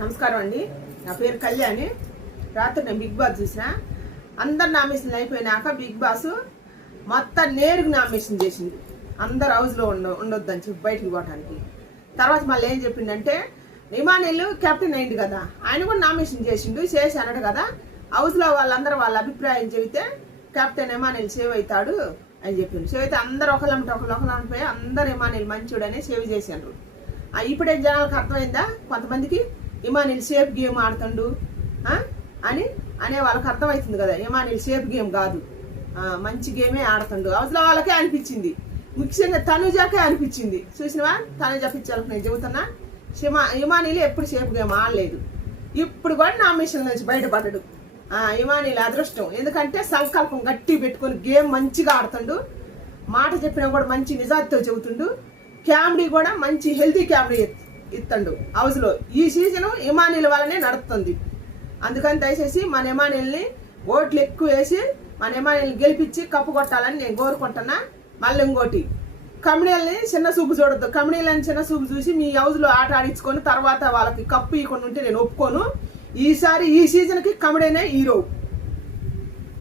నమస్కారం అండి. నా పేరు కళ్యాణి. రాత్రి నేను బిగ్ బాస్ చూసిన. అందరు నామినేషన్ అయిపోయినాక బిగ్ బాస్ మొత్తం నేరుగా నామినేషన్ చేసింది. అందరు హౌస్లో ఉండ ఉండొద్దని చెప్పి బయటికి పోవడానికి తర్వాత మళ్ళీ ఏం చెప్పిందంటే హిమానీలు కెప్టెన్ అయింది కదా. ఆయన కూడా నామినేషన్ చేసిండు చేసి అన్నాడు కదా. హౌస్లో వాళ్ళందరూ వాళ్ళ అభిప్రాయం చెబితే కెప్టెన్ ఎమానేల్ సేవ్ అవుతాడు అని చెప్పిండు. సేవ్ అయితే అందరు ఒకళ్ళంటే ఒకళ్ళు ఒకళ్ళంటే పోయి అందరు ఎమానేల్ మంచివాడనే సేవ్ చేశారు. ఇప్పుడే జనాలకు అర్థమైందా? కొంతమందికి ఇమానిల్ సేఫ్ గేమ్ ఆడుతుండు? అని అనే వాళ్ళకి అర్థమవుతుంది కదా. ఇమానిల్ సేఫ్ గేమ్ కాదు. మంచి గేమే ఆడుతుండు. అవసరం వాళ్ళకే అనిపించింది. ముఖ్యంగా తనుజాకే అనిపించింది. చూసినవా? తనుజ పిచ్చాలకు నేను చెబుతున్నా. హిమా హిమానీలు ఎప్పుడు సేఫ్ గేమ్ ఆడలేదు. ఇప్పుడు కూడా నా మిషన్ నుంచి బయటపడ్డాడు. ఆ, అదృష్టం. ఎందుకంటే సంకల్పం గట్టి పెట్టుకొని గేమ్ మంచిగా ఆడుతుండు. మాట చెప్పినా కూడా మంచి నిజాతితో చెబుతుండు. క్యామెడీ కూడా మంచి హెల్తీ క్యామెడీ ఇత్తండు. హౌస్లో ఈ సీజన్ ఇమానీల వల్లనే నడుస్తుంది అందుకని దయచేసి మన ఇమానీల్ని ఓట్లు ఎక్కువ వేసి మన ఇమానీల్ని గెలిపించి కప్పు కొట్టాలని నేను కోరుకుంటున్నా. మళ్ళీ ఇంకోటి కమిడీలని చిన్న చూపు చూడొద్దు. కమిడీలని చిన్న చూపు చూసి మీ హౌస్లో ఆట ఆడించుకొని తర్వాత వాళ్ళకి కప్పు ఇవ్వకుండా ఉంటే నేను ఒప్పుకోను. ఈసారి ఈ సీజన్కి కమిడీనే హీరో.